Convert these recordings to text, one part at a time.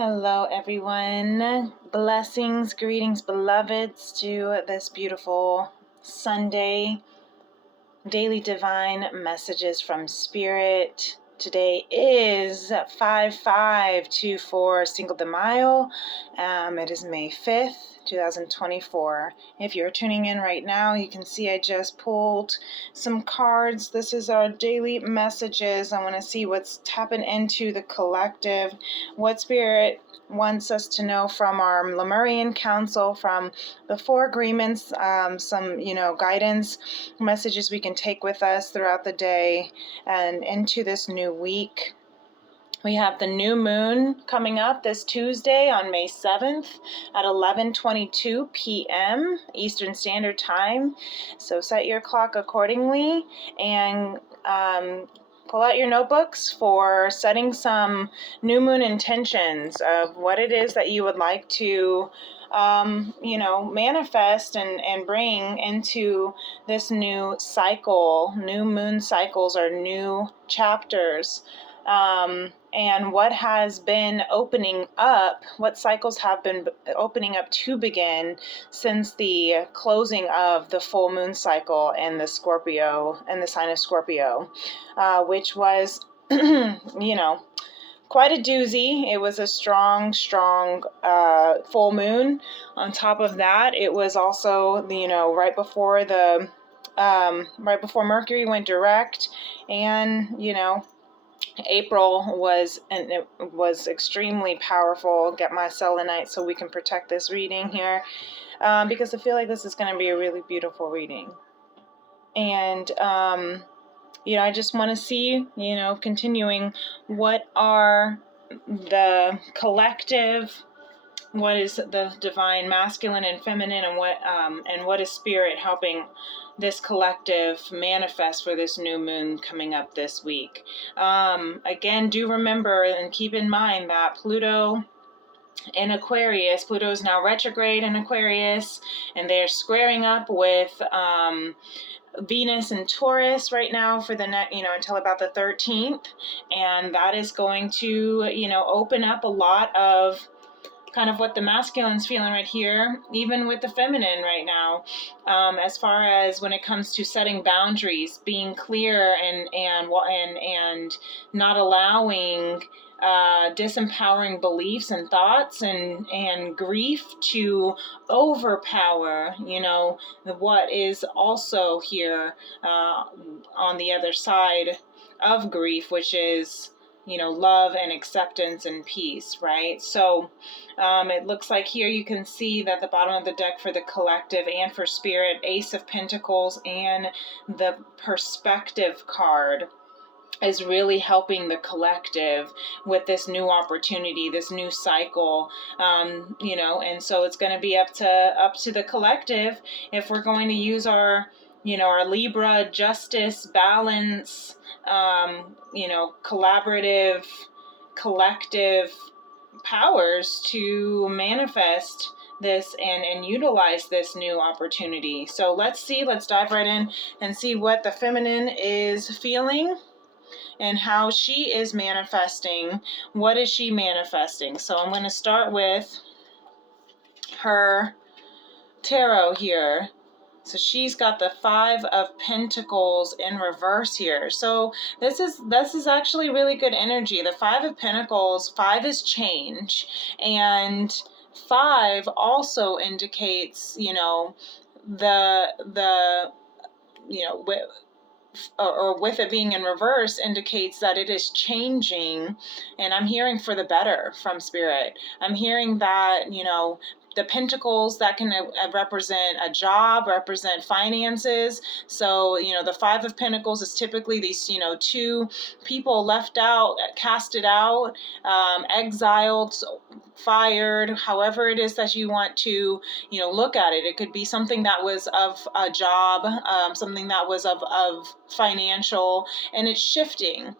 Hello, everyone. Blessings, greetings, beloveds, to this beautiful Sunday daily divine messages from Spirit. Today is 5524 Cinco de Mayo. It is May 5th, 2024. If you're tuning in right now, you can see I just pulled some cards. This is our daily messages. I want to see what's tapping into the collective, what Spirit wants us to know from our Lemurian Council, from the Four Agreements, some, guidance messages we can take with us throughout the day and into this new week. We have the new moon coming up this Tuesday on May 7th at 11:22 p.m. Eastern Standard Time. So set your clock accordingly and pull out your notebooks for setting some new moon intentions of what it is that you would like to manifest and bring into this new cycle. New moon cycles are new chapters. And what has been opening up, what cycles have been opening up to begin since the closing of the full moon cycle in the Scorpio, in the sign of Scorpio, which was, quite a doozy. It was a strong full moon. On top of that, it was also, right before Mercury went direct, and April was, and it was extremely powerful. Get my selenite so we can protect this reading here, because I feel like this is going to be a really beautiful reading. And I just want to see, continuing, what are the collective, what is the divine masculine and feminine, and what is Spirit helping this collective manifest for this new moon coming up this week. Again, do remember and keep in mind that Pluto in Aquarius, Pluto is now retrograde in Aquarius, and they're squaring up with Venus and Taurus right now for the until about the 13th, and that is going to open up a lot of kind of what the masculine's feeling right here, even with the feminine right now, as far as when it comes to setting boundaries, being clear and not allowing disempowering beliefs and thoughts and grief to overpower, what is also here on the other side of grief, which is love and acceptance and peace, right? So it looks like here you can see that the bottom of the deck for the collective and for Spirit, Ace of Pentacles and the Perspective card is really helping the collective with this new opportunity, this new cycle, and so it's going to be up to the collective if we're going to use our Libra justice, balance, collaborative, collective powers to manifest this and utilize this new opportunity. So let's dive right in and see what the feminine is feeling and how she is manifesting. What is she manifesting? So I'm going to start with her tarot here. So she's got the Five of Pentacles in reverse here. So this is actually really good energy. The Five of Pentacles, 5 is change, and 5 also indicates, with it being in reverse, indicates that it is changing, and I'm hearing for the better from Spirit. I'm hearing that, the pentacles that can represent a job, represent finances. So, the Five of Pentacles is typically these, two people left out, casted out, exiled, fired, however it is that you want to, look at it. It could be something that was of a job, something that was of financial, and it's shifting.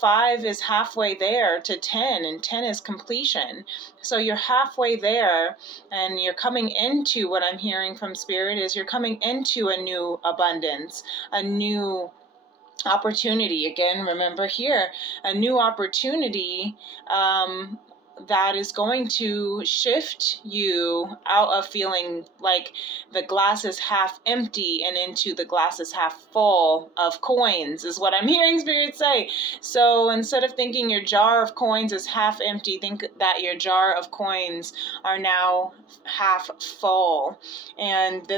5 is halfway there to 10, and 10 is completion. So you're halfway there, and you're coming into, what I'm hearing from Spirit is you're coming into a new abundance, a new opportunity. Again, remember here, a new opportunity that is going to shift you out of feeling like the glass is half empty and into the glass is half full of coins, is what I'm hearing Spirit say. So instead of thinking your jar of coins is half empty, think that your jar of coins are now half full. And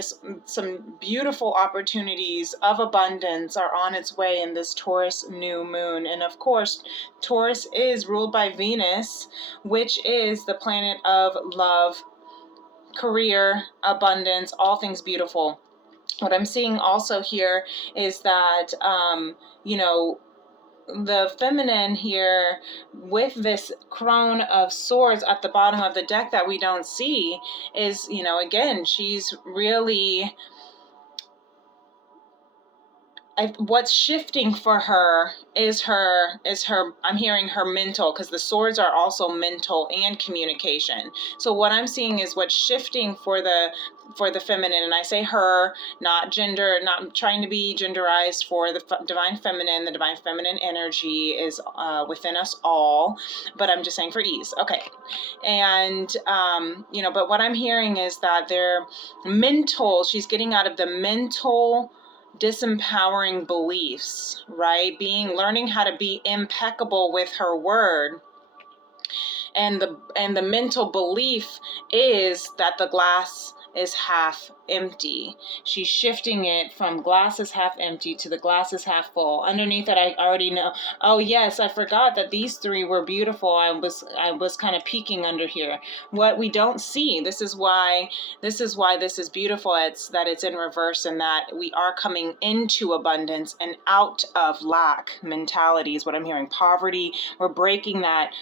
some beautiful opportunities of abundance are on its way in this Taurus new moon. And of course, Taurus is ruled by Venus, which is the planet of love, career, abundance, all things beautiful. What I'm seeing also here is that, the feminine here with this crone of swords at the bottom of the deck that we don't see is, again, she's really, what's shifting for her is her I'm hearing her mental, because the swords are also mental and communication. So what I'm seeing is what's shifting for the feminine, and I say her, not gender, not trying to be genderized, for the divine feminine. The divine feminine energy is within us all, but I'm just saying for ease. Okay. And but what I'm hearing is that they're mental, she's getting out of the mental disempowering beliefs, right? Learning how to be impeccable with her word. And the mental belief is that the glass is half empty. She's shifting it from glass is half empty to the glass is half full. Underneath that, I already know. Oh yes, I forgot that these three were beautiful. I was kind of peeking under here. What we don't see. This is why this is beautiful. It's that it's in reverse, and that we are coming into abundance and out of lack mentality is what I'm hearing. Poverty. We're breaking that.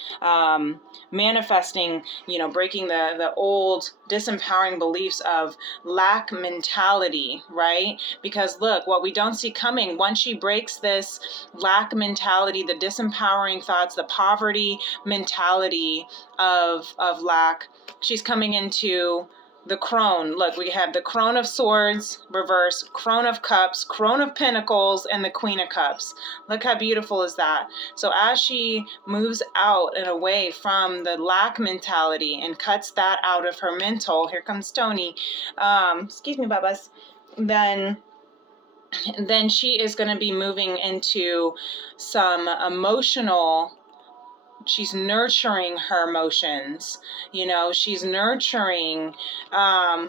Manifesting, breaking the old disempowering beliefs of lack mentality, right? Because look, what we don't see coming, once she breaks this lack mentality, the disempowering thoughts, the poverty mentality of lack, she's coming into the crone. Look, we have the crone of swords, reverse, crone of cups, crone of pentacles, and the queen of cups. Look how beautiful is that. So as she moves out and away from the lack mentality and cuts that out of her mental, here comes Tony, excuse me, Babas, then she is going to be moving into some emotional, she's nurturing her emotions, she's nurturing,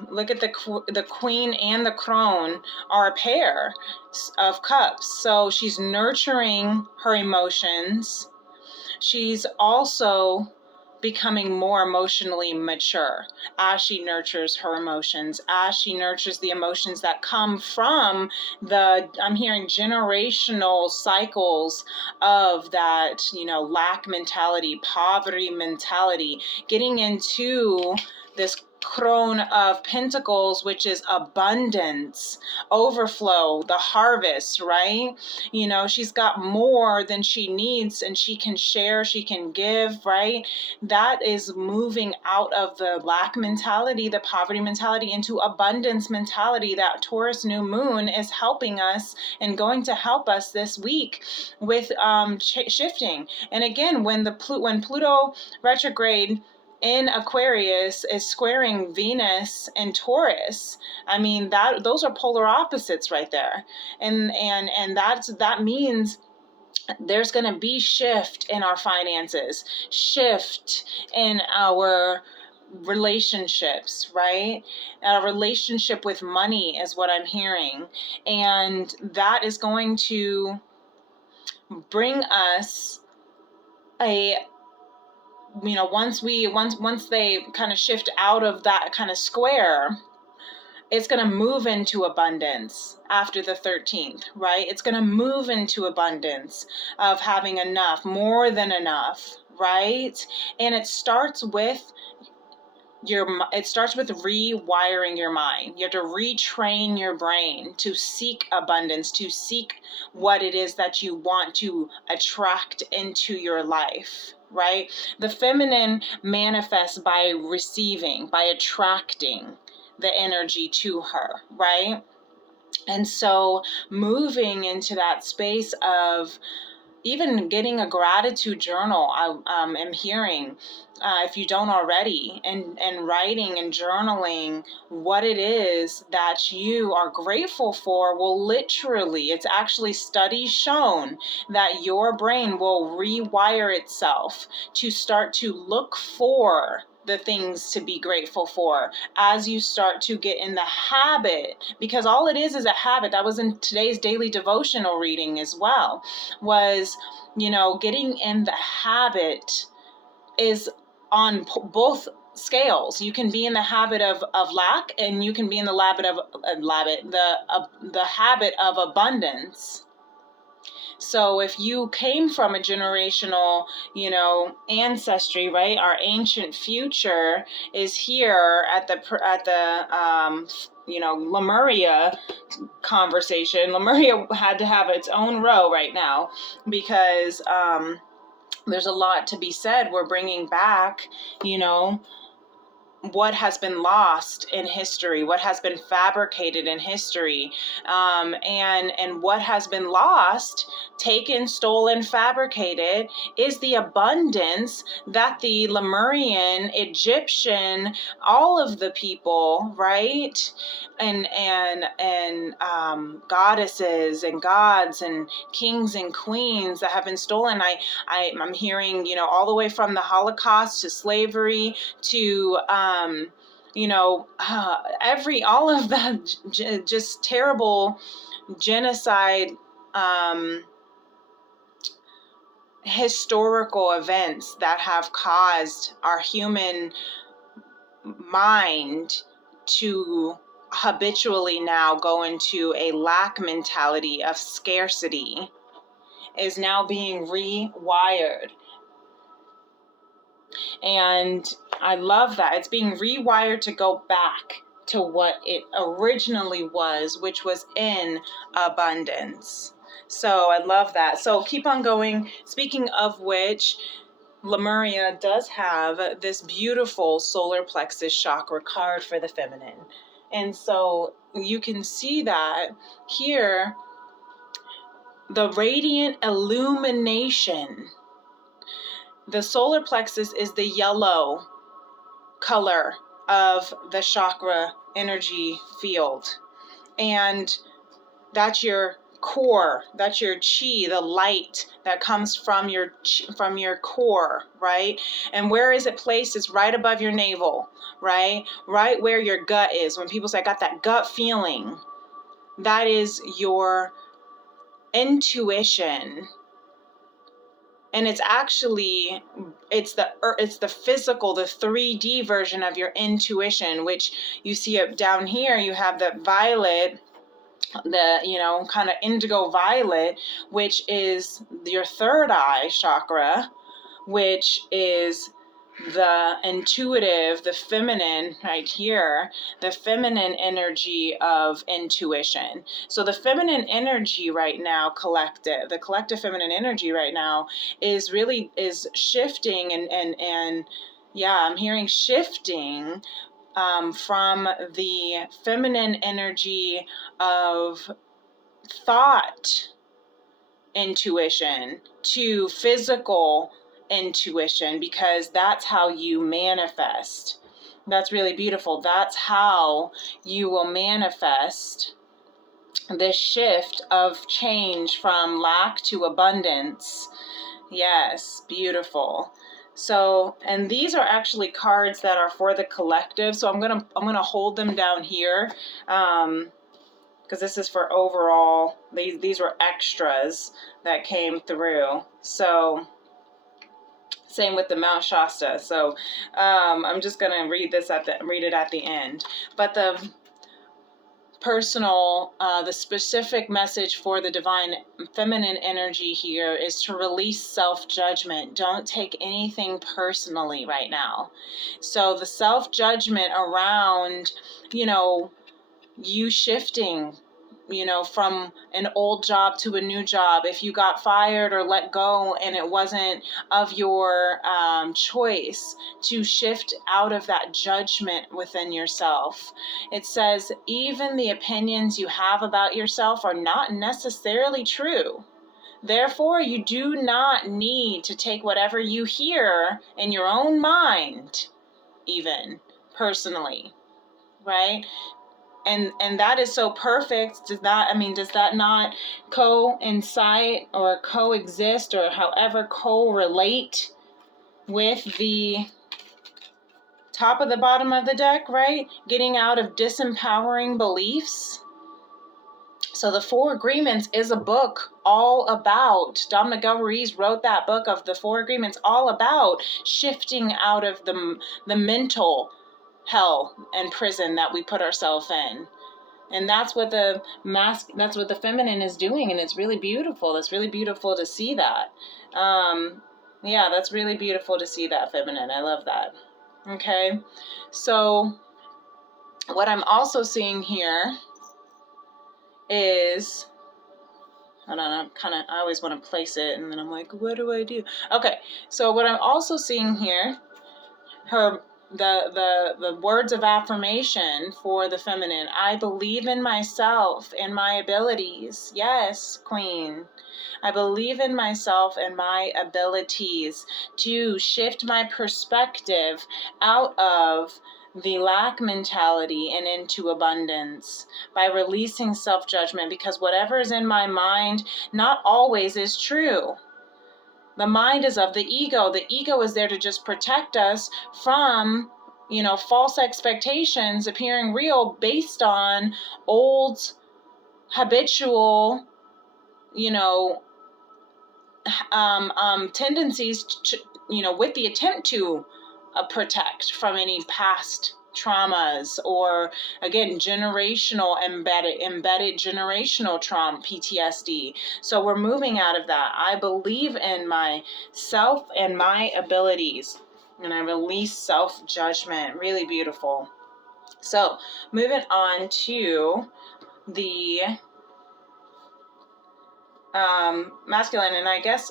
look at the queen and the crone are a pair of cups. So she's nurturing her emotions. She's also becoming more emotionally mature as she nurtures her emotions, as she nurtures the emotions that come from I'm hearing generational cycles of that, lack mentality, poverty mentality, getting into this crone of pentacles, which is abundance, overflow, the harvest, right? She's got more than she needs, and she can share, she can give, right? That is moving out of the lack mentality, the poverty mentality, into abundance mentality. That Taurus new moon is helping us and going to help us this week with shifting. And again, when Pluto retrograde in Aquarius is squaring Venus and Taurus, I mean, those are polar opposites right there. And that means there's going to be shift in our finances, shift in our relationships, right? A relationship with money is what I'm hearing. And that is going to bring us once they kind of shift out of that kind of square, it's going to move into abundance after the 13th, right? It's going to move into abundance of having enough, more than enough, right? And it starts with rewiring your mind. You have to retrain your brain to seek abundance, to seek what it is that you want to attract into your life, right? The feminine manifests by receiving, by attracting the energy to her, right? And so moving into that space of even getting a gratitude journal. I am hearing, if you don't already, and writing and journaling what it is that you are grateful for will literally, it's actually studies shown that your brain will rewire itself to start to look for the things to be grateful for as you start to get in the habit, because all it is a habit. That was in today's daily devotional reading as well, was, getting in the habit is on both scales. You can be in the habit of lack, and you can be in the the habit of abundance. So if you came from a generational, ancestry, right? Our ancient future is here at the Lemuria conversation. Lemuria had to have its own row right now, because there's a lot to be said. We're bringing back, what has been lost in history, what has been fabricated in history, and what has been lost, taken, stolen, fabricated, is the abundance that the Lemurian, Egyptian, all of the people, right, and goddesses and gods and kings and queens that have been stolen. I'm hearing, all the way from the Holocaust to slavery to all of the just terrible genocide, historical events that have caused our human mind to habitually now go into a lack mentality of scarcity, is now being rewired. And I love that. It's being rewired to go back to what it originally was, which was in abundance. So I love that. So keep on going. Speaking of which, Lemuria does have this beautiful solar plexus chakra card for the feminine. And so you can see that here, the radiant illumination. The solar plexus is the yellow color of the chakra energy field. And that's your core, that's your chi, the light that comes from your core, right? And where is it placed? It's right above your navel, right? Right where your gut is. When people say, I got that gut feeling, that is your intuition. And it's actually, it's the physical, the 3D version of your intuition, which you see it down here. You have the violet, the, kind of indigo violet, which is your third eye chakra, which is the intuitive, the feminine right here, the feminine energy of intuition. So the feminine energy right now, the collective feminine energy right now is shifting and yeah, I'm hearing shifting from the feminine energy of thought intuition to physical intuition, because that's how you manifest. That's really beautiful. That's how you will manifest this shift of change from lack to abundance. Yes, beautiful. So, and these are actually cards that are for the collective. So I'm gonna hold them down here, because this is for overall. These were extras that came through. So same with the Mount Shasta. So I'm just gonna read it at the end. But the personal, the specific message for the divine feminine energy here is to release self-judgment. Don't take anything personally right now. So the self-judgment around, you shifting, from an old job to a new job, if you got fired or let go and it wasn't of your choice, to shift out of that judgment within yourself. It says, even the opinions you have about yourself are not necessarily true. Therefore, you do not need to take whatever you hear in your own mind, even personally, right? And that is so perfect. Does that not coincide or coexist or however correlate with the top of the bottom of the deck, right? Getting out of disempowering beliefs. So the Four Agreements is a book all about, Dom Miguel Ruiz wrote that book of the Four Agreements, all about shifting out of the mental hell and prison that we put ourselves in. And that's what that's what the feminine is doing, and it's really beautiful. It's really beautiful to see that. Yeah, that's really beautiful to see that, feminine. I love that. Okay, so what I'm also seeing here is, hold on, I always want to place it, and then I'm like, what do I do? Okay, so what I'm also seeing here, the words of affirmation for the feminine. I believe in myself and my abilities. Yes, Queen. I believe in myself and my abilities to shift my perspective out of the lack mentality and into abundance by releasing self-judgment, because whatever is in my mind not always is true. The mind is of the ego. The ego is there to just protect us from, false expectations appearing real based on old habitual, tendencies to, with the attempt to protect from any past traumas, or again, embedded generational trauma, PTSD. So we're moving out of that. I believe in myself and my abilities, and I release self-judgment. Really beautiful. So moving on to the masculine, and I guess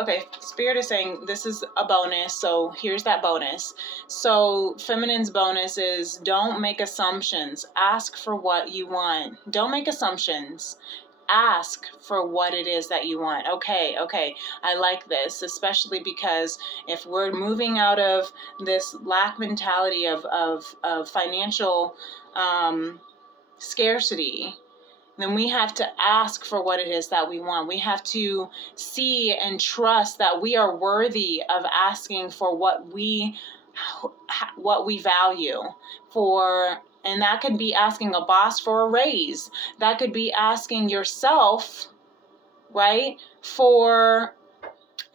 okay, Spirit is saying this is a bonus, so here's that bonus. So feminine's bonus is don't make assumptions, ask for what you want. Don't make assumptions, ask for what it is that you want. Okay, I like this, especially because if we're moving out of this lack mentality of financial scarcity, then we have to ask for what it is that we want. We have to see and trust that we are worthy of asking for what we value for. And that could be asking a boss for a raise. That could be asking yourself, right, for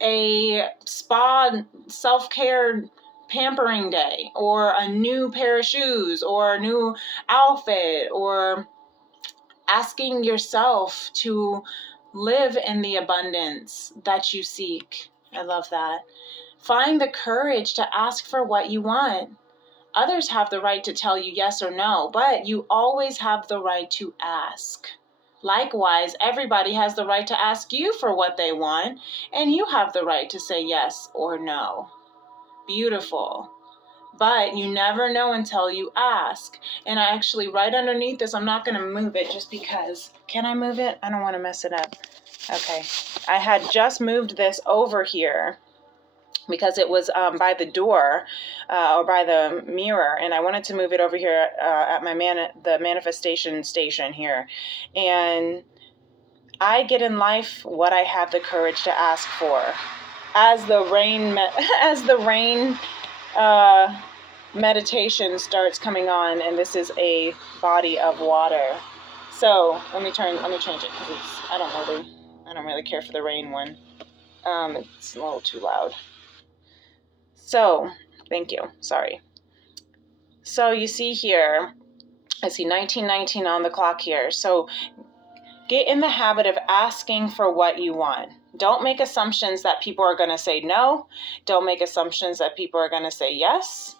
a spa self-care pampering day, or a new pair of shoes, or a new outfit, or asking yourself to live in the abundance that you seek. I love that. Find the courage to ask for what you want. Others have the right to tell you yes or no, but you always have the right to ask. Likewise, everybody has the right to ask you for what they want, and you have the right to say yes or no. Beautiful. But you never know until you ask. And I actually, right underneath this, I'm not going to move it just because. Can I move it? I don't want to mess it up. Okay. I had just moved this over here because it was by the door or by the mirror, and I wanted to move it over here at the manifestation station here. And I get in life what I have the courage to ask for. As the rain meditation starts coming on, and this is a body of water. So let me change it, because I don't really care for the rain one. It's a little too loud. So thank you. Sorry. So you see here, I see 1919 on the clock here. So get in the habit of asking for what you want. Don't make assumptions that people are going to say no. Don't make assumptions that people are going to say yes.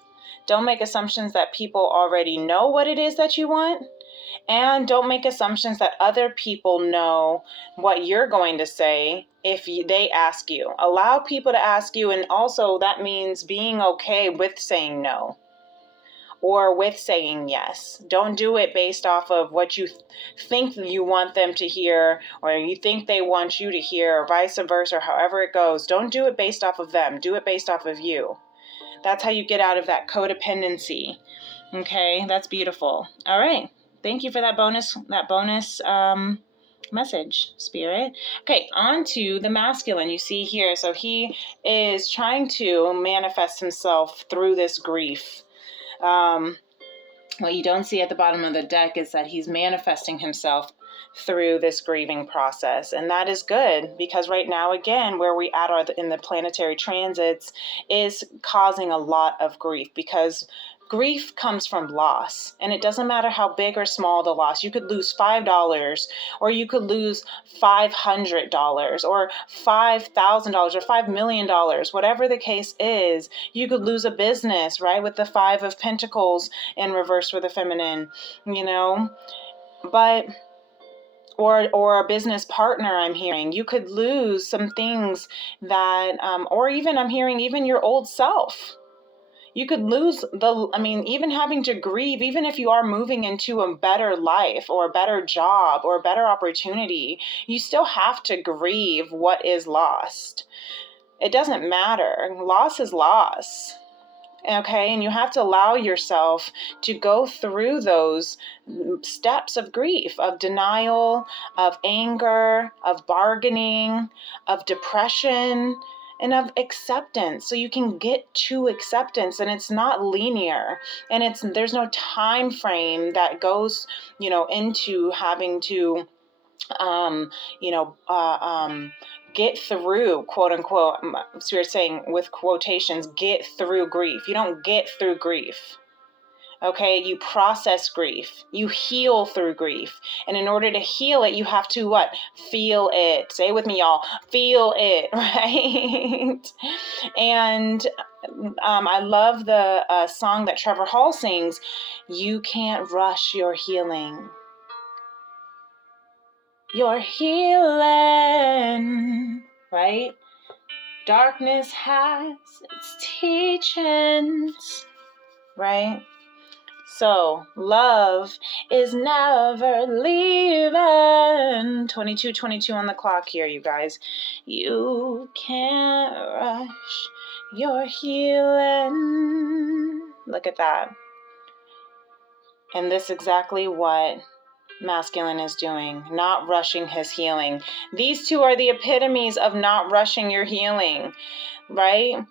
Don't make assumptions that people already know what it is that you want. And don't make assumptions that other people know what you're going to say if they ask you. Allow people to ask you, and also that means being okay with saying no. or with saying yes. Don't do it based off of what you think you want them to hear, or you think they want you to hear, or vice versa, or however it goes. Don't do it based off of them. Do it based off of you. That's how you get out of that codependency. Okay, that's beautiful. All right. Thank you for that bonus message, Spirit. Okay, on to the masculine. You see here, so he is trying to manifest himself through this grief. What you don't see at the bottom of the deck is that he's manifesting himself through this grieving process. And that is good, because right now, again, where we at are in the planetary transits is causing a lot of grief, because grief comes from loss, and it doesn't matter how big or small the loss. You could lose $5, or you could lose $500, or $5,000, or $5 million, whatever the case is. You could lose a business, right, with the Five of Pentacles in reverse for the feminine, but or a business partner. I'm hearing you could lose some things that, or even I'm hearing even your old self. You could lose even having to grieve, even if you are moving into a better life or a better job or a better opportunity, you still have to grieve what is lost. It doesn't matter. Loss is loss. Okay, and you have to allow yourself to go through those steps of grief, of denial, of anger, of bargaining, of depression, and of acceptance, so you can get to acceptance. And it's not linear, and there's no time frame that goes into having to get through, quote unquote, Spirit saying with quotations, get through grief. You don't get through grief. Okay, you process grief. You heal through grief. And in order to heal it, you have to what? Feel it. Say it with me, y'all. Feel it, right? And I love the song that Trevor Hall sings, "You can't rush your healing. You're healing," right? Darkness has its teachings, right? So love is never leaving. 22:22 on the clock here, you guys. You can't rush your healing. Look at that. And this is exactly what masculine is doing, not rushing his healing. These two are the epitomes of not rushing your healing, right?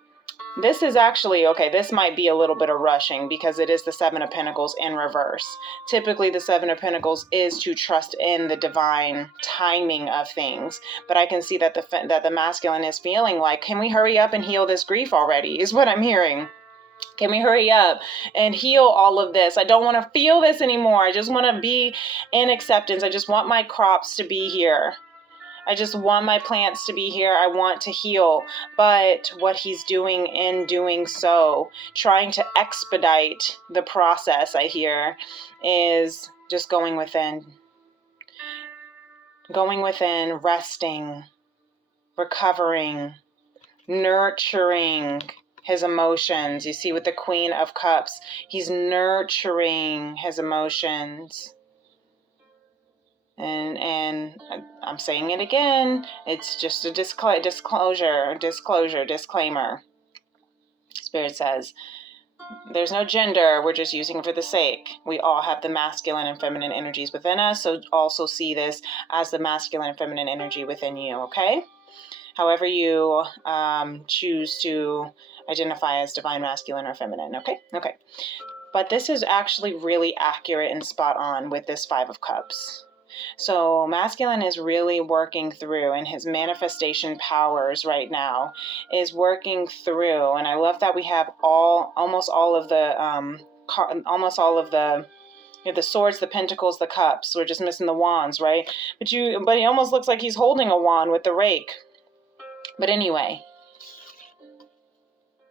This is actually, okay, this might be a little bit of rushing, because it is the Seven of Pentacles in reverse. Typically, the Seven of Pentacles is to trust in the divine timing of things. But I can see that the masculine is feeling like, can we hurry up and heal this grief already, is what I'm hearing. Can we hurry up and heal all of this? I don't want to feel this anymore. I just want to be in acceptance. I just want my crops to be here. I just want my plants to be here. I want to heal. But what he's doing in doing so, trying to expedite the process, I hear, is just going within. Going within, resting, recovering, nurturing his emotions. You see, with the Queen of Cups, he's nurturing his emotions. And I'm saying it again, it's just a disclaimer. Spirit says, there's no gender, we're just using it for the sake. We all have the masculine and feminine energies within us, so also see this as the masculine and feminine energy within you, okay? However you choose to identify as divine masculine or feminine, okay? Okay. But this is actually really accurate and spot on with this Five of Cups. So masculine is really working through, and his manifestation powers right now is working through. And I love that we have almost all of the the swords, the pentacles, the cups. We're just missing the wands, right? But he almost looks like he's holding a wand with the rake. But anyway,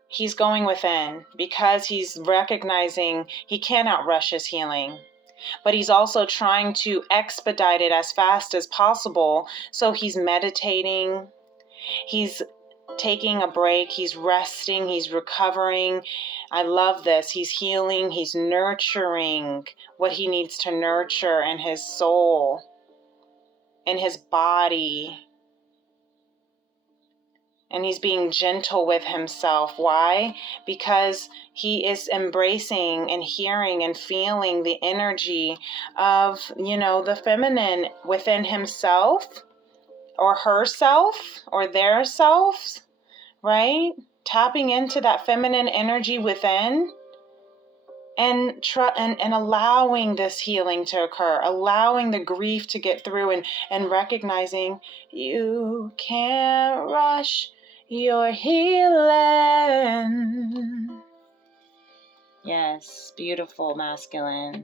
he's going within because he's recognizing he cannot rush his healing. But he's also trying to expedite it as fast as possible. So he's meditating. He's taking a break. He's resting. He's recovering. I love this. He's healing. He's nurturing what he needs to nurture in his soul, in his body. And he's being gentle with himself. Why? Because he is embracing and hearing and feeling the energy of, the feminine within himself or herself or their selves, right? Tapping into that feminine energy within and allowing this healing to occur, allowing the grief to get through, and recognizing you can't rush your healing. Yes, beautiful masculine.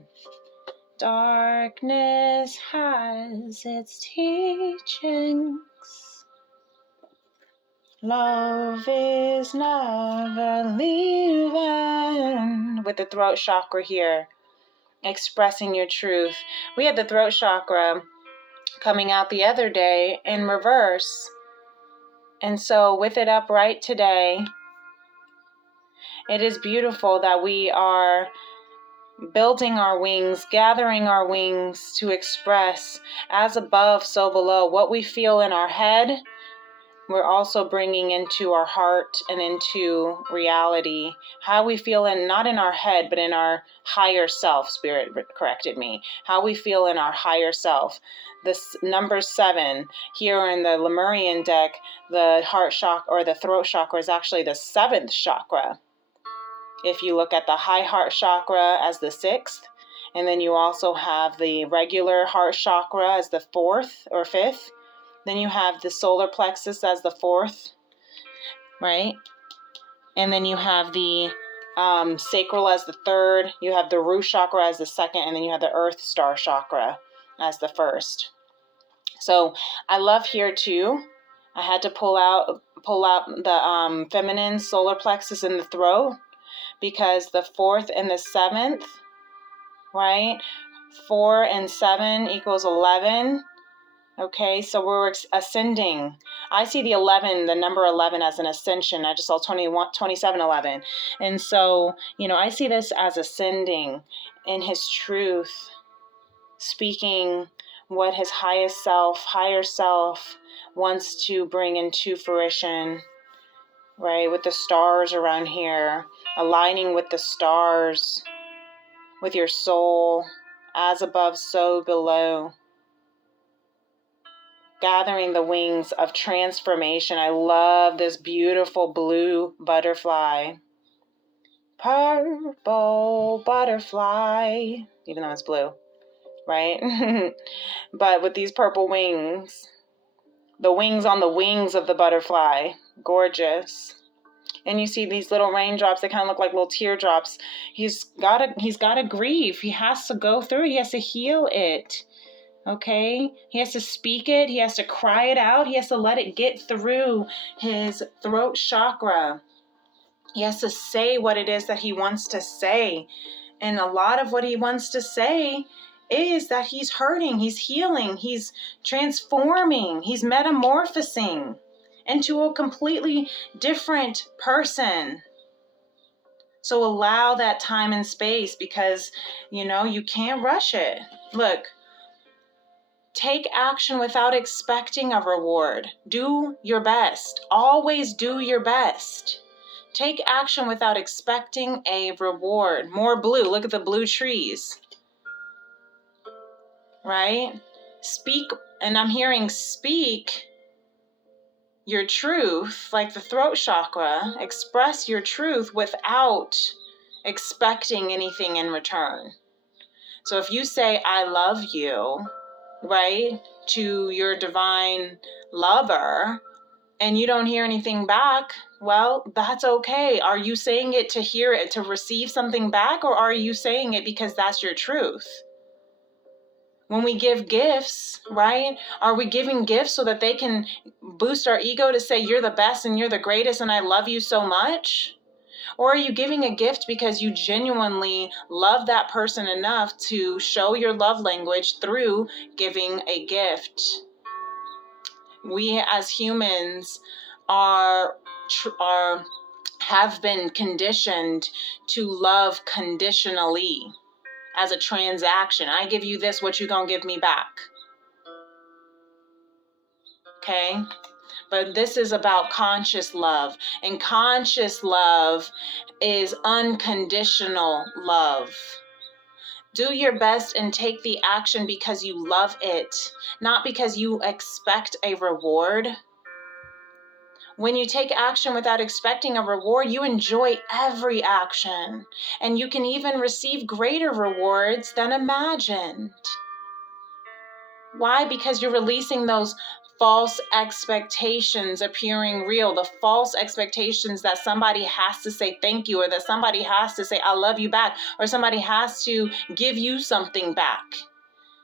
Darkness has its teachings. Love is never leaving. With the throat chakra here, expressing your truth. We had the throat chakra coming out the other day in reverse. And so with it upright today, it is beautiful that we are building our wings, gathering our wings to express as above, so below. What we feel in our head, we're also bringing into our heart and into reality. How we feel not in our head, but in our higher self. Spirit corrected me. How we feel in our higher self. This number 7 here in the Lemurian deck, the heart chakra or the throat chakra is actually the 7th chakra. If you look at the high heart chakra as the 6th, and then you also have the regular heart chakra as the 4th or 5th. Then you have the solar plexus as the 4th, right? And then you have the sacral as the 3rd. You have the root chakra as the 2nd, and then you have the earth star chakra as the 1st. So I love here too. I had to pull out the feminine solar plexus in the throat because the 4th and the 7th, right? 4 and 7 equals 11. Okay, so we're ascending. I see the number 11 as an ascension. I just saw 2711. And so, I see this as ascending in his truth, speaking what his higher self wants to bring into fruition, right? With the stars around here, aligning with the stars, with your soul, as above, so below. Gathering the wings of transformation. I love this beautiful blue butterfly. Purple butterfly, even though it's blue, right? But with these purple wings, the wings on the wings of the butterfly, gorgeous. And you see these little raindrops, they kind of look like little teardrops. He's got to grieve. He has to go through it. He has to heal it. Okay, he has to speak it, he has to cry it out, he has to let it get through his throat chakra. He has to say what it is that he wants to say. And a lot of what he wants to say is that he's hurting, he's healing, he's transforming, he's metamorphosing into a completely different person. So allow that time and space because, you can't rush it. Look. Take action without expecting a reward. Do your best. Always do your best. Take action without expecting a reward. More blue. Look at the blue trees. Right? Speak, and I'm hearing speak your truth, like the throat chakra. Express your truth without expecting anything in return. So if you say, I love you, right, to your divine lover, and you don't hear anything back, well, that's okay. Are you saying it to hear it, to receive something back, or are you saying it because that's your truth? When we give gifts, right, are we giving gifts so that they can boost our ego to say you're the best and you're the greatest and I love you so much? Or are you giving a gift because you genuinely love that person enough to show your love language through giving a gift? We as humans have been conditioned to love conditionally as a transaction. I give you this, what you gonna give me back? Okay? But this is about conscious love. And conscious love is unconditional love. Do your best and take the action because you love it, not because you expect a reward. When you take action without expecting a reward, you enjoy every action, and you can even receive greater rewards than imagined. Why? Because you're releasing those false expectations appearing real, the false expectations that somebody has to say thank you, or that somebody has to say I love you back, or somebody has to give you something back.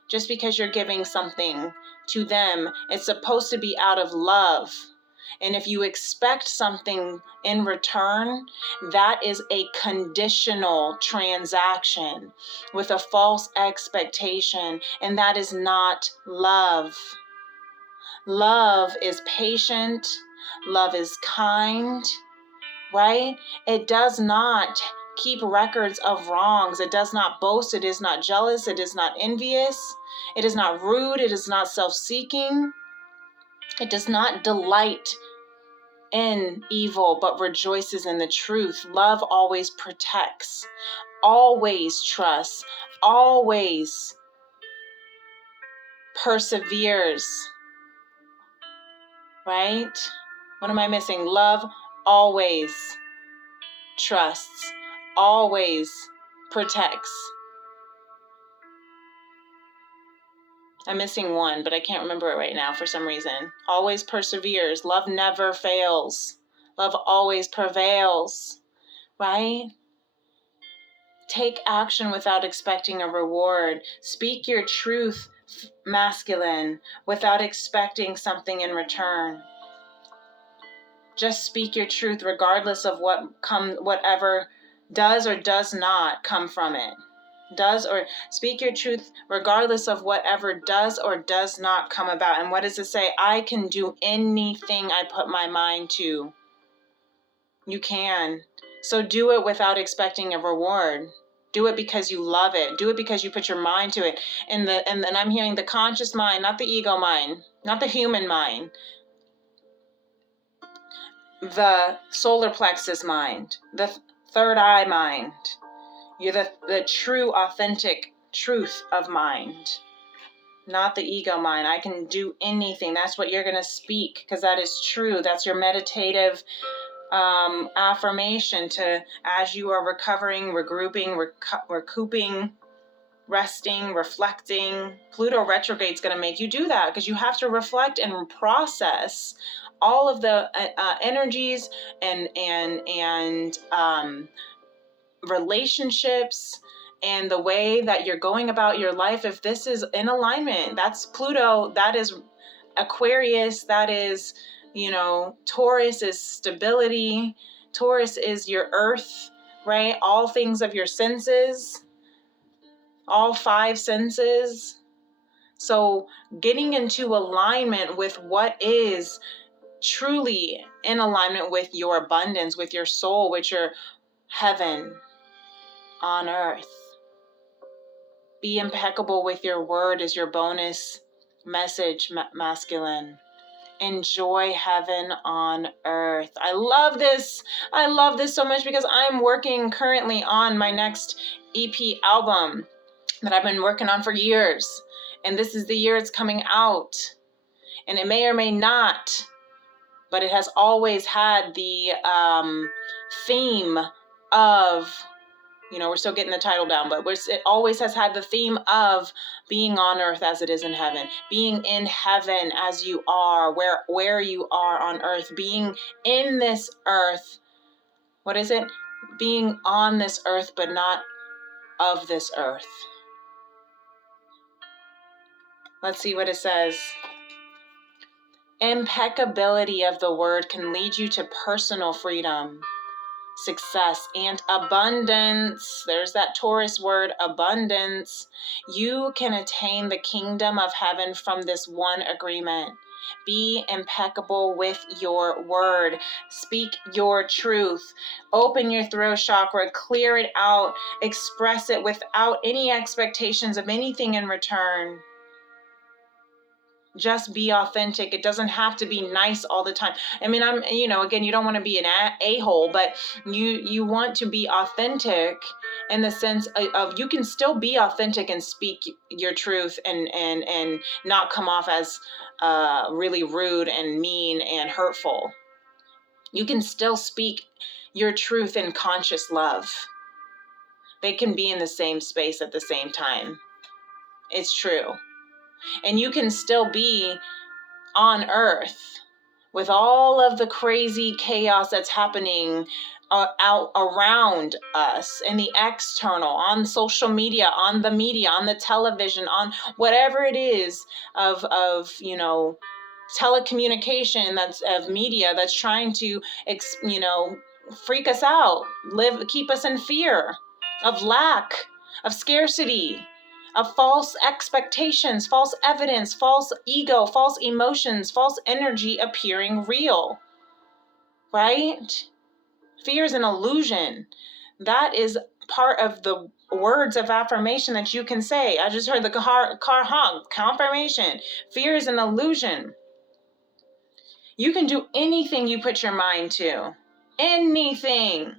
Just because you're giving something to them, it's supposed to be out of love. And if you expect something in return, that is a conditional transaction with a false expectation, and that is not love. Love is patient. Love is kind, right? It does not keep records of wrongs. It does not boast. It is not jealous. It is not envious. It is not rude. It is not self-seeking. It does not delight in evil, but rejoices in the truth. Love always protects, always trusts, always perseveres, right? What am I missing? Love always trusts, always protects. I'm missing one, but I can't remember it right now for some reason. Always perseveres. Love never fails. Love always prevails, right? Take action without expecting a reward. Speak your truth, masculine, without expecting something in return. Just speak your truth regardless of whatever does or does not come from it. Speak your truth regardless of whatever does or does not come about. And what does it say? I can do anything I put my mind to. You can. So do it without expecting a reward. Do it because you love it. Do it because you put your mind to it. And I'm hearing the conscious mind, not the ego mind, not the human mind. The solar plexus mind, the third eye mind. You're the true, authentic truth of mind, not the ego mind. I can do anything. That's what you're going to speak, because that is true. That's your meditative affirmation to, as you are recovering, regrouping, recouping, resting, reflecting. Pluto retrograde is going to make you do that, because you have to reflect and process all of the energies and relationships and the way that you're going about your life. If this is in alignment, that's Pluto, that is Aquarius, that is, Taurus is stability. Taurus is your earth, right? All things of your senses, all five senses. So getting into alignment with what is truly in alignment with your abundance, with your soul, with your heaven on earth. Be impeccable with your word is your bonus message, masculine. Enjoy heaven on earth. I love this. I love this so much, because I'm working currently on my next EP album that I've been working on for years. And this is the year it's coming out. And it may or may not, but it has always had the theme of, we're still getting the title down, but it always has had the theme of being on earth as it is in heaven, being in heaven as you are, where you are on earth, being in this earth. What is it? Being on this earth, but not of this earth. Let's see what it says. Impeccability of the word can lead you to personal freedom, success, and abundance. There's that Taurus word, abundance. You can attain the kingdom of heaven from this one agreement. Be impeccable with your word. Speak your truth. Open your throat chakra, clear it out, express it without any expectations of anything in return. Just be authentic. It doesn't have to be nice all the time. I mean, again, you don't want to be an a-hole, but you want to be authentic in the sense of you can still be authentic and speak your truth and not come off as really rude and mean and hurtful. You can still speak your truth in conscious love. They can be in the same space at the same time. It's true. And you can still be on earth with all of the crazy chaos that's happening out around us in the external, on social media, on the media, on the television, on whatever it is of telecommunication, that's of media that's trying to freak us out, keep us in fear of lack, of scarcity, of false expectations, false evidence, false ego, false emotions, false energy appearing real, right? Fear is an illusion. That is part of the words of affirmation that you can say. I just heard the car honk, confirmation. Fear is an illusion. You can do anything you put your mind to. Anything.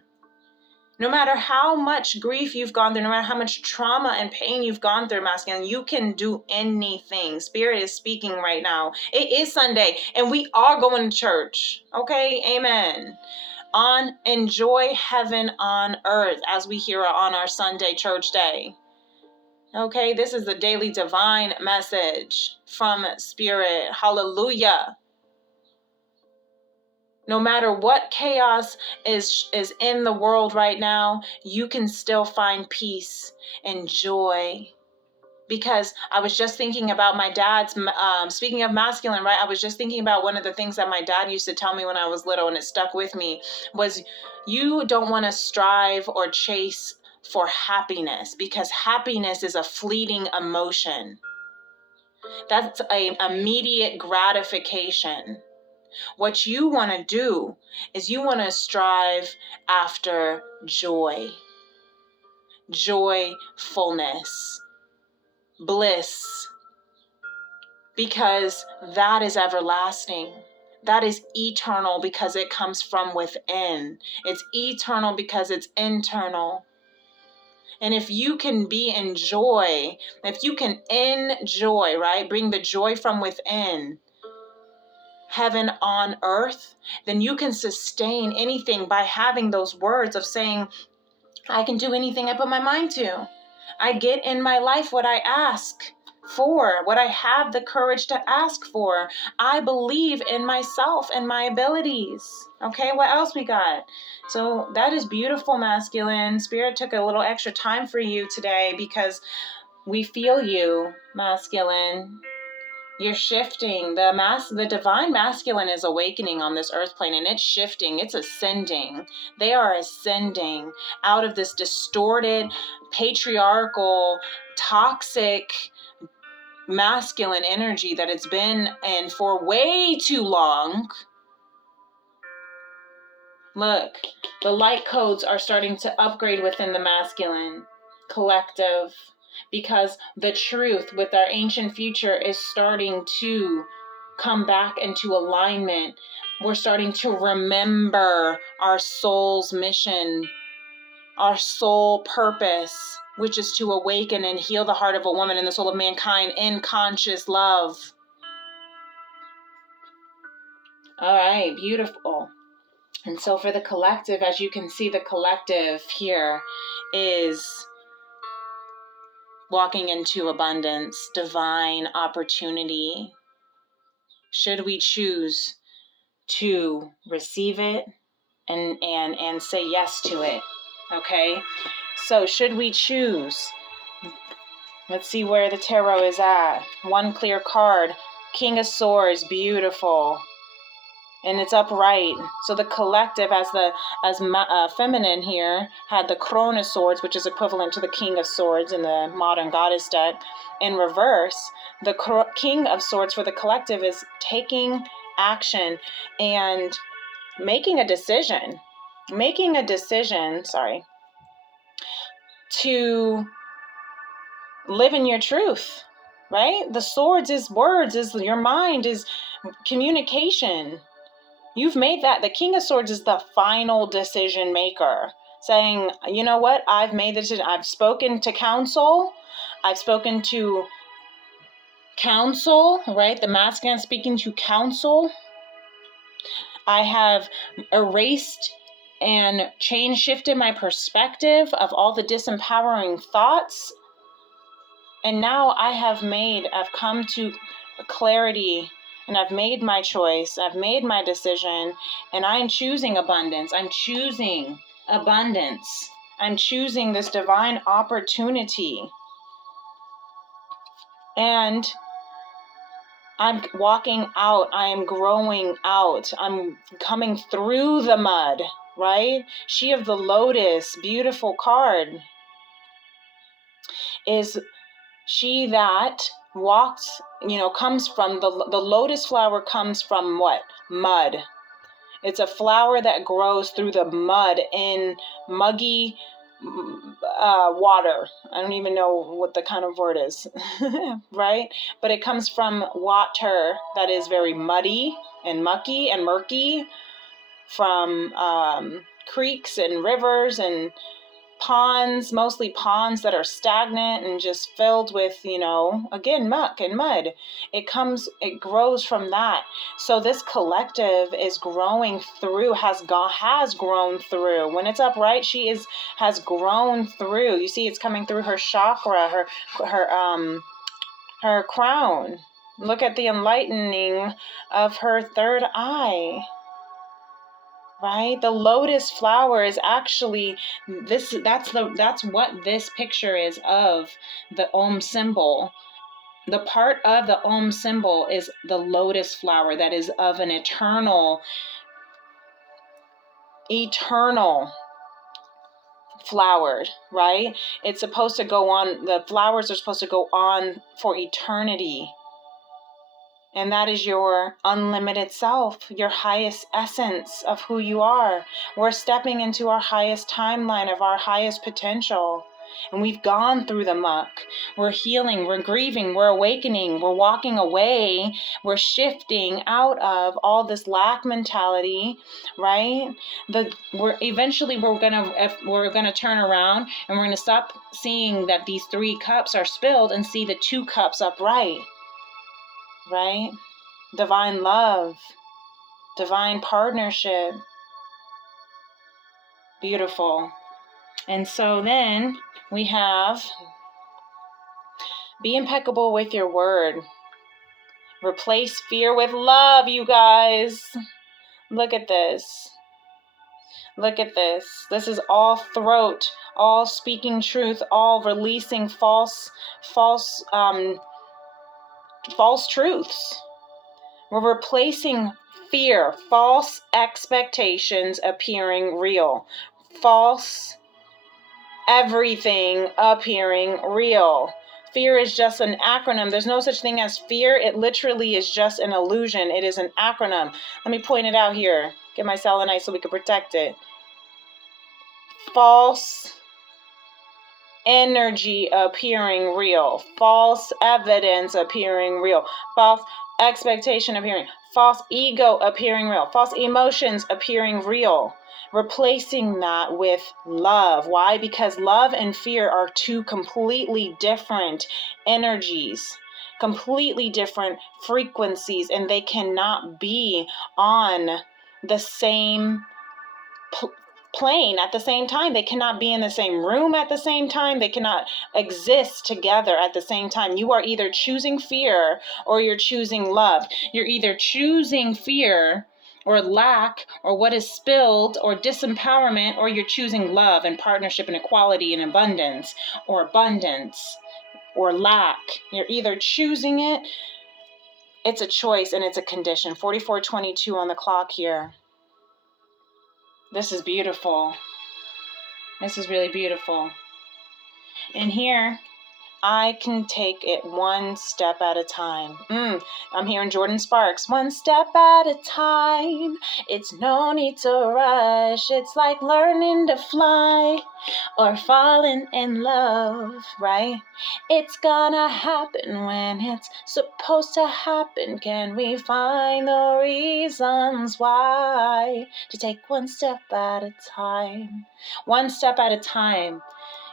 No matter how much grief you've gone through, no matter how much trauma and pain you've gone through, masculine, you can do anything. Spirit is speaking right now. It is Sunday, and we are going to church. Okay? Amen. Enjoy heaven on earth, as we hear on our Sunday church day. Okay? This is the daily divine message from Spirit. Hallelujah. No matter what chaos is in the world right now, you can still find peace and joy. Because I was just thinking about my dad's, speaking of masculine, right? I was just thinking about one of the things that my dad used to tell me when I was little, and it stuck with me, was you don't want to strive or chase for happiness, because happiness is a fleeting emotion. That's an immediate gratification. What you want to do is you want to strive after joy, joyfulness, bliss, because that is everlasting. That is eternal because it comes from within. It's eternal because it's internal. And if you can be in joy, if you can enjoy, right, bring the joy from within, heaven on earth, then you can sustain anything by having those words of saying, I can do anything I put my mind to. I get in my life what I ask for, what I have the courage to ask for. I believe in myself and my abilities. Okay, what else we got? So that is beautiful, masculine. Spirit took a little extra time for you today because we feel you, masculine. You're shifting. The divine masculine is awakening on this earth plane, and it's shifting. It's ascending. They are ascending out of this distorted, patriarchal, toxic, masculine energy that it's been in for way too long. Look, the light codes are starting to upgrade within the masculine collective, because the truth with our ancient future is starting to come back into alignment. We're starting to remember our soul's mission, our soul purpose, which is to awaken and heal the heart of a woman and the soul of mankind in conscious love. All right, beautiful. And so for the collective, as you can see, the collective here is walking into abundance, divine opportunity. Should we choose to receive it and say yes to it? Okay, so should we choose? Let's see where the tarot is at. One clear card, King of Swords, beautiful. and it's upright. So the collective, as feminine here, had the Krone of Swords, which is equivalent to the King of Swords in the modern goddess deck. In reverse, the King of Swords for the collective is taking action and making a decision to live in your truth, right? The swords is words, is your mind, is communication. You've made that. The King of Swords is the final decision maker, saying, you know what, I've made the decision. I've spoken to counsel. I've spoken to counsel, right? The masculine speaking to counsel. I have erased and shifted my perspective of all the disempowering thoughts. And now I've come to clarity, and I've made my choice. I've made my decision, and I'm choosing abundance. I'm choosing abundance. I'm choosing this divine opportunity. And I'm walking out. I am growing out. I'm coming through the mud, right? She of the Lotus, beautiful card, is she that walks, comes from the lotus flower comes from what? Mud. It's a flower that grows through the mud in muggy water. I don't even know what the kind of word is, right? But it comes from water that is very muddy and mucky and murky, from creeks and rivers and ponds, mostly ponds that are stagnant and just filled with, again, muck and mud. It grows from that. So this collective is growing through, has grown through. When it's upright, she has grown through. You see, it's coming through her chakra, her crown. Look at the enlightening of her third eye. Right? The lotus flower is actually that's what this picture is of the Om symbol. The part of the Om symbol is the lotus flower that is of an eternal flower, right? It's supposed to go on, the flowers are supposed to go on for eternity. And that is your unlimited self, your highest essence of who you are. We're stepping into our highest timeline of our highest potential. And we've gone through the muck. We're healing, we're grieving, we're awakening, we're walking away, we're shifting out of all this lack mentality, right? We're gonna turn around, and we're gonna stop seeing that these 3 cups are spilled and see the 2 cups upright. Right? Divine love, divine partnership. Beautiful. And so then we have, be impeccable with your word. Replace fear with love, you guys. Look at this. Look at this. This is all throat, all speaking truth, all releasing false truths. We're replacing fear, false expectations appearing real, false everything appearing real. Fear is just an acronym. There's no such thing as fear. It literally is just an illusion. It is an acronym. Let me point it out here. Get my selenite so we can protect it. False energy appearing real, false evidence appearing real, false expectation appearing, false ego appearing real, false emotions appearing real. Replacing that with love. Why? Because love and fear are 2 completely different energies, completely different frequencies, and they cannot be on the same plane at the same time. They cannot be in the same room at the same time. They cannot exist together at the same time. You are either choosing fear or you're choosing love. You're either choosing fear or lack or what is spilled or disempowerment, or you're choosing love and partnership and equality and abundance or lack. You're either choosing it It's a choice and it's a condition. 44:22 on the clock here. This is beautiful. This is really beautiful. And here, I can take it one step at a time. I'm hearing Jordan Sparks. One step at a time. It's no need to rush. It's like learning to fly or falling in love, right? It's gonna happen when it's supposed to happen. Can we find the reasons why? To take one step at a time. One step at a time.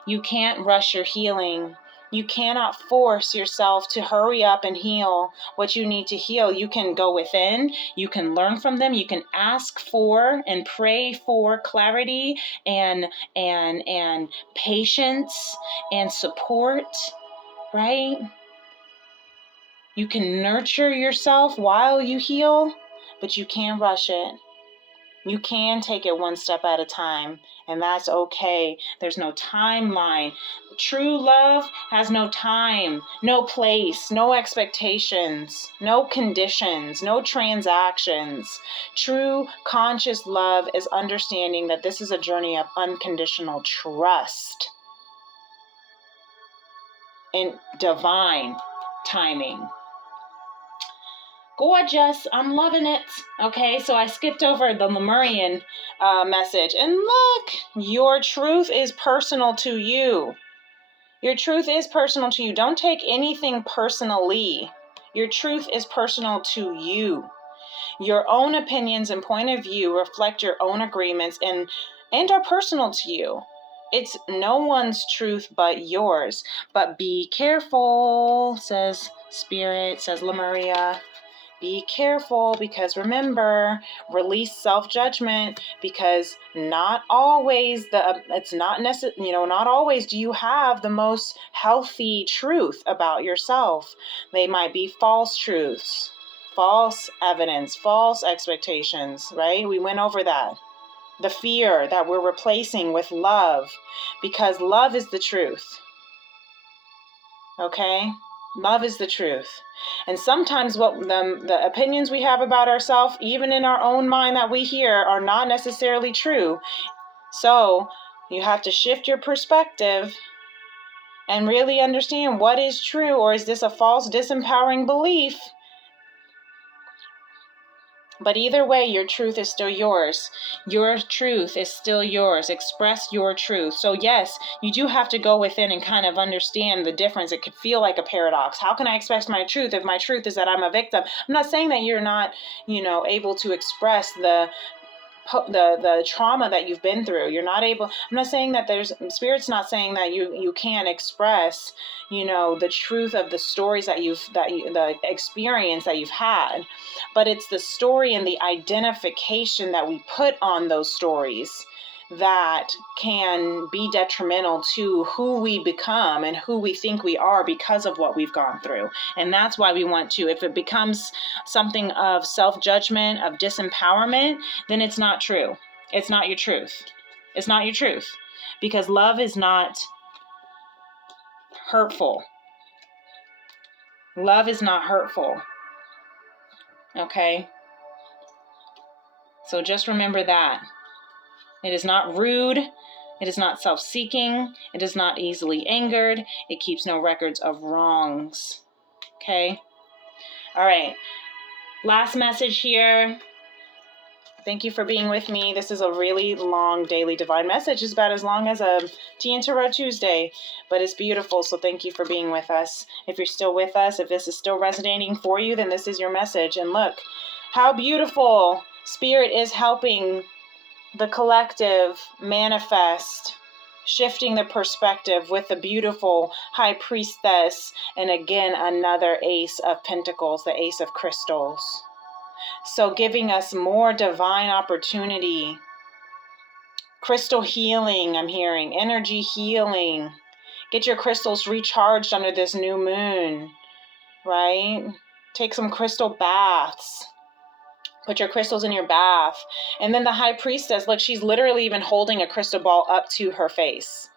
You can't rush your healing. You cannot force yourself to hurry up and heal what you need to heal. You can go within, you can learn from them, you can ask for and pray for clarity and patience and support, right? You can nurture yourself while you heal, but you can't rush it. You can take it one step at a time, and that's okay. There's no timeline. True love has no time, no place, no expectations, no conditions, no transactions. True conscious love is understanding that this is a journey of unconditional trust and divine timing. Gorgeous. I'm loving it. Okay, so I skipped over the Lemurian message. And look, your truth is personal to you. Your truth is personal to you. Don't take anything personally. Your truth is personal to you. Your own opinions and point of view reflect your own agreements and are personal to you. It's no one's truth but yours. But be careful, says Spirit, says Lemuria. Be careful, because remember, release self-judgment, because not always not always do you have the most healthy truth about yourself. They might be false truths, false evidence, false expectations, right? We went over that. The fear that we're replacing with love, because love is the truth. Okay? Love is the truth. And sometimes what the opinions we have about ourselves, even in our own mind that we hear, are not necessarily true. So you have to shift your perspective and really understand what is true, or is this a false, disempowering belief? But either way, your truth is still yours. Your truth is still yours. Express your truth. So yes, you do have to go within and kind of understand the difference. It could feel like a paradox. How can I express my truth if my truth is that I'm a victim? I'm not saying that you're not, able to express the trauma that you've been through. You're not able. I'm not saying that Spirit's not saying that you can't express, the truth of the stories the experience that you've had, but it's the story and the identification that we put on those stories that can be detrimental to who we become and who we think we are because of what we've gone through. And that's why we want to, if it becomes something of self-judgment, of disempowerment, then it's not true. It's not your truth. It's not your truth, because love is not hurtful. Love is not hurtful. Okay? So just remember that. It is not rude. It is not self-seeking. It is not easily angered. It keeps no records of wrongs. Okay? All right. Last message here. Thank you for being with me. This is a really long daily divine message. It's about as long as a Tea and Tarot Tuesday, but it's beautiful. So thank you for being with us. If you're still with us, if this is still resonating for you, then this is your message. And look, how beautiful. Spirit is helping the collective manifest, shifting the perspective with the beautiful High Priestess, and again another Ace of Pentacles, the Ace of Crystals. So giving us more divine opportunity, crystal healing, I'm hearing, energy healing. Get your crystals recharged under this new moon, right? Take some crystal baths. Put your crystals in your bath. And then the High Priestess, look, she's literally even holding a crystal ball up to her face.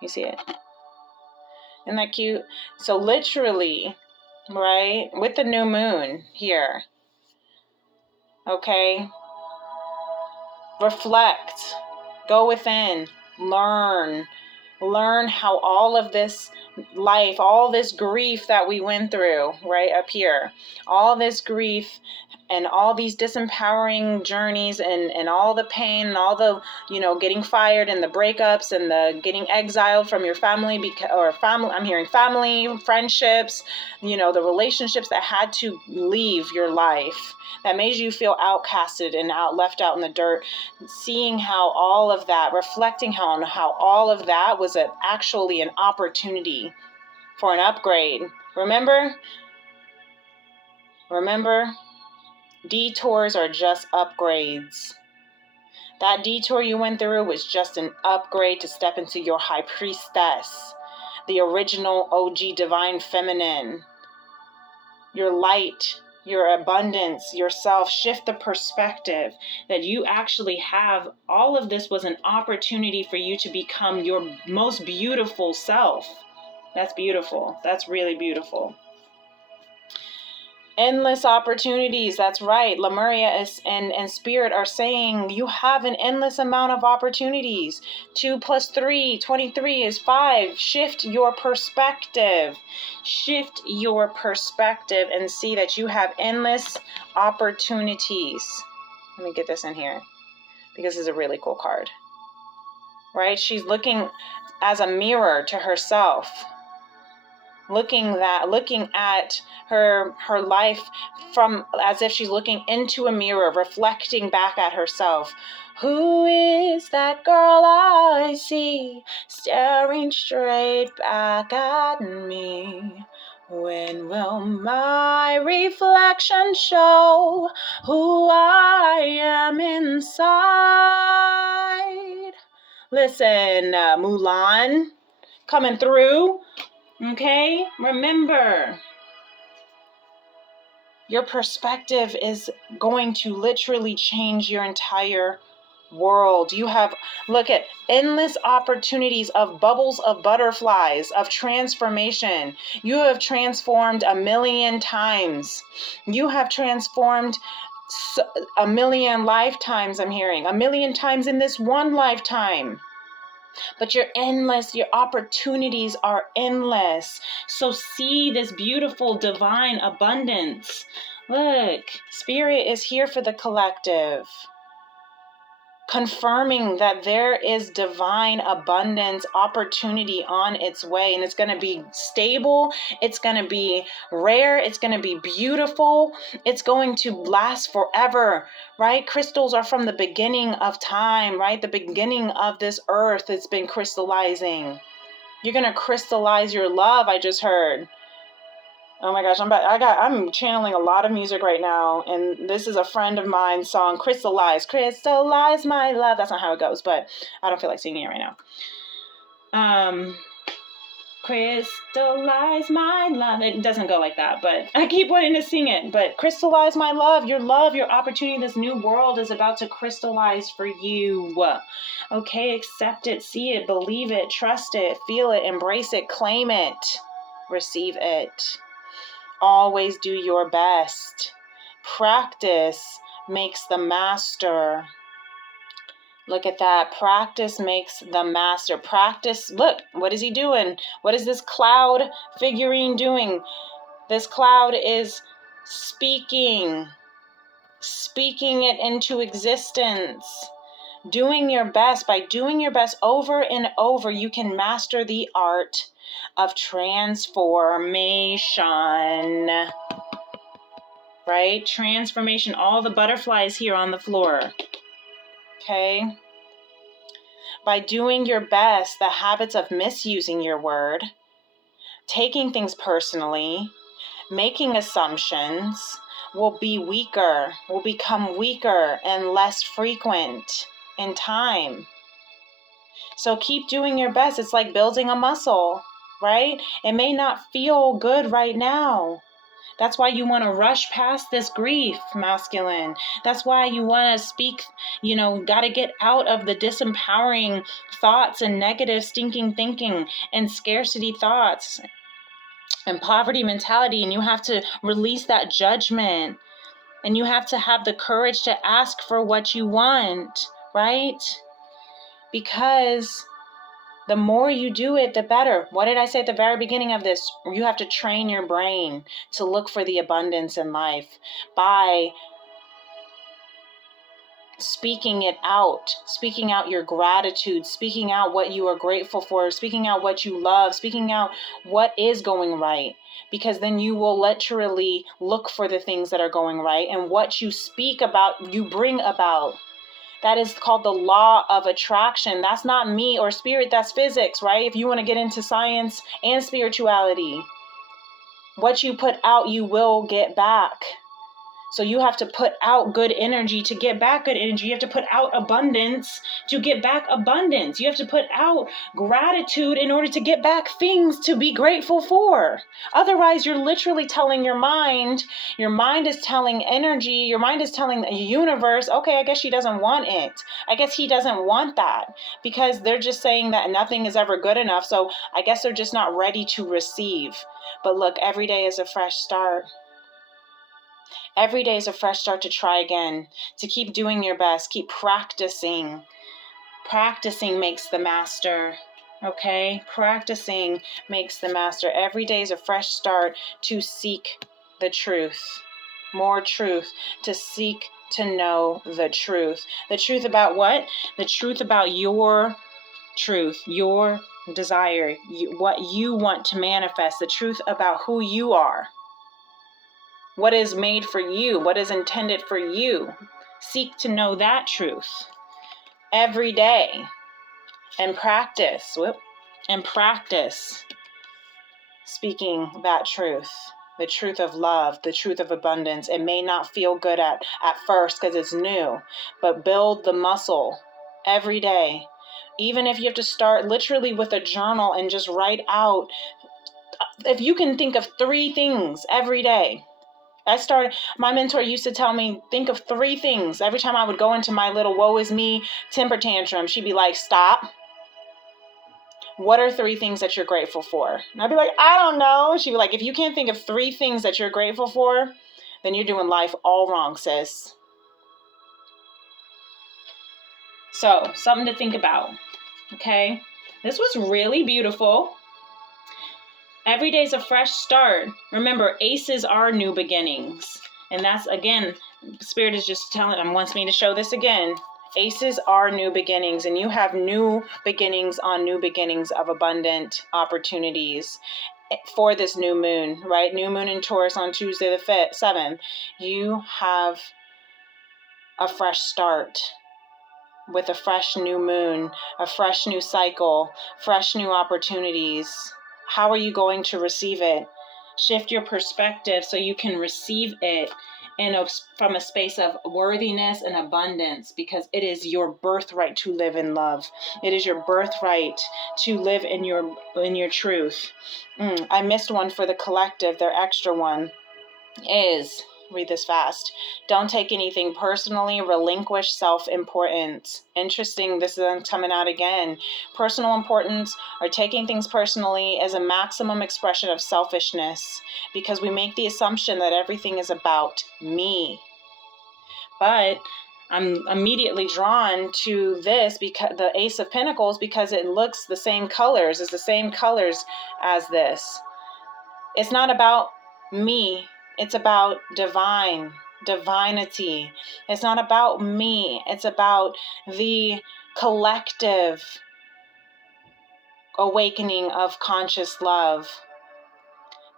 You see it? Isn't that cute? So literally, right? With the new moon here. Okay? Reflect. Go within. Learn how all of this life, all this grief that we went through, right up here, all this grief and all these disempowering journeys and all the pain and all the, getting fired and the breakups and the getting exiled from your family I'm hearing family, friendships, the relationships that had to leave your life, that made you feel outcasted and left out in the dirt. Seeing how all of that, reflecting on how all of that was actually an opportunity for an upgrade. Remember, detours are just upgrades. That detour you went through was just an upgrade to step into your high priestess, the original OG divine feminine, your light, your abundance, yourself. Shift the perspective that you actually have. All of this was an opportunity for you to become your most beautiful self. That's beautiful. That's really beautiful. Endless opportunities. That's right. Lemuria and Spirit are saying you have an endless amount of opportunities. 2 + 3, 23 is 5. Shift your perspective. Shift your perspective and see that you have endless opportunities. Let me get this in here because this is a really cool card. Right? She's looking as a mirror to herself. Looking at her life from as if she's looking into a mirror, reflecting back at herself. Who is that girl I see staring straight back at me? When will my reflection show who I am inside? Listen, Mulan, coming through. Okay, remember, your perspective is going to literally change your entire world. You have, look at endless opportunities of bubbles of butterflies, of transformation. You have transformed 1,000,000 times. You have transformed 1,000,000 lifetimes, I'm hearing. 1,000,000 times in this one lifetime. But you're endless. Your opportunities are endless. So see this beautiful divine abundance. Look, Spirit is here for the collective, confirming that there is divine abundance, opportunity on its way, and it's going to be stable, it's going to be rare, it's going to be beautiful, it's going to last forever, right? Crystals are from the beginning of time, right? The beginning of this earth, it's been crystallizing. You're going to crystallize your love, I just heard. Oh my gosh, I'm channeling a lot of music right now, and this is a friend of mine's song, Crystallize My Love. That's not how it goes, but I don't feel like singing it right now. Crystallize my love. It doesn't go like that, but I keep wanting to sing it. But crystallize my love, your opportunity, this new world is about to crystallize for you. Okay, accept it, see it, believe it, trust it, feel it, embrace it, claim it, receive it. Always do your best. Practice makes the master. Look at that. Practice makes the master. Practice. Look, what is he doing? What is this cloud figurine doing? This cloud is speaking it into existence. Doing your best. By doing your best over and over, you can master the art of transformation. Right? Transformation. All the butterflies here on the floor. Okay? By doing your best, the habits of misusing your word, taking things personally, making assumptions will become weaker and less frequent in time. So keep doing your best. It's like building a muscle, right? It may not feel good right now. That's why you want to rush past this grief, masculine. That's why you want to speak, got to get out of the disempowering thoughts and negative stinking thinking and scarcity thoughts. and poverty mentality, and you have to release that judgment, and you have to have the courage to ask for what you want, right? Because the more you do it, the better. What did I say at the very beginning of this? You have to train your brain to look for the abundance in life by speaking out your gratitude, speaking out what you are grateful for, speaking out what you love, speaking out what is going right. Because then you will literally look for the things that are going right, and what you speak about, you bring about. That is called the law of attraction. That's not me or spirit, that's physics, right? If you want to get into science and spirituality, what you put out, you will get back. So you have to put out good energy to get back good energy. You have to put out abundance to get back abundance. You have to put out gratitude in order to get back things to be grateful for. Otherwise, you're literally telling your mind is telling energy, your mind is telling the universe, okay, I guess she doesn't want it. I guess he doesn't want that, because they're just saying that nothing is ever good enough. So I guess they're just not ready to receive. But look, every day is a fresh start. Every day is a fresh start to try again, to keep doing your best, keep practicing. Practicing makes the master, okay? Practicing makes the master. Every day is a fresh start to seek the truth, more truth, to seek to know the truth. The truth about what? The truth about your truth, your desire, what you want to manifest, the truth about who you are. What is made for you? What is intended for you? Seek to know that truth every day, and practice speaking that truth, the truth of love, the truth of abundance. It may not feel good at first because it's new, but build the muscle every day. Even if you have to start literally with a journal and just write out, if you can think of 3 things every day. My mentor used to tell me, think of 3 things. Every time I would go into my little woe is me temper tantrum, she'd be like, stop. What are 3 things that you're grateful for? And I'd be like, I don't know. She'd be like, if you can't think of 3 things that you're grateful for, then you're doing life all wrong, sis. So, something to think about, okay? This was really beautiful. Every day's a fresh start. Remember, aces are new beginnings. And that's, again, Spirit is just wants me to show this again. Aces are new beginnings, and you have new beginnings on new beginnings of abundant opportunities for this new moon, right? New moon in Taurus on Tuesday the 7th. You have a fresh start with a fresh new moon, a fresh new cycle, fresh new opportunities. How are you going to receive it? Shift your perspective so you can receive it from a space of worthiness and abundance, because it is your birthright to live in love. It is your birthright to live in your truth. I missed one for the collective. Their extra one is, read this fast, don't take anything personally, relinquish self-importance. Interesting, this is coming out again. Personal importance, or taking things personally, is a maximum expression of selfishness, because we make the assumption that everything is about me. But I'm immediately drawn to this, because the Ace of Pentacles, because it looks the same colors, it's the same colors as this. It's not about me. It's about divinity. It's not about me. It's about the collective awakening of conscious love.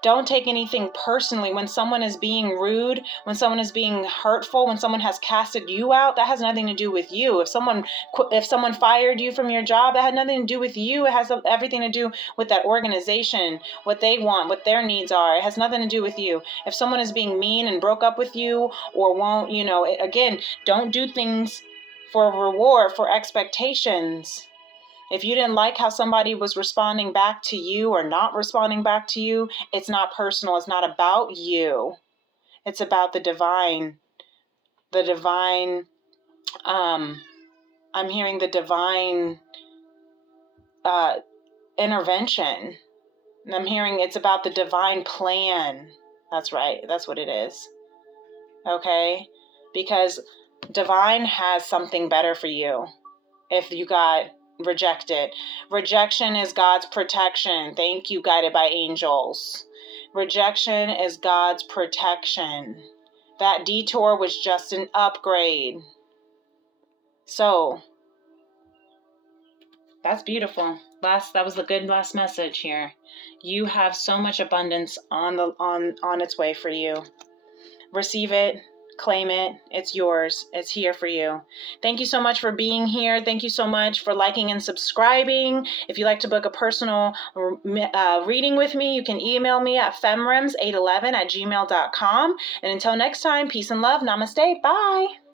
Don't take anything personally. When someone is being rude, when someone is being hurtful, when someone has casted you out, that has nothing to do with you. If someone fired you from your job, that had nothing to do with you. It has everything to do with that organization, what they want, what their needs are. It has nothing to do with you. If someone is being mean and broke up with you, or won't, again, don't do things for a reward, for expectations. If you didn't like how somebody was responding back to you or not responding back to you, it's not personal. It's not about you. It's about the divine. I'm hearing the divine intervention. And I'm hearing it's about the divine plan. That's right. That's what it is. Okay? Because divine has something better for you if you got rejected. Rejection is God's protection. Thank you, guided by angels. Rejection is God's protection. That detour was just an upgrade. So, that's beautiful. That was the good last message here. You have so much abundance on its way for you. Receive it, claim it. It's yours. It's here for you. Thank you so much for being here. Thank you so much for liking and subscribing. If you'd like to book a personal reading with me, you can email me at femrims811@gmail.com. And until next time, peace and love. Namaste. Bye.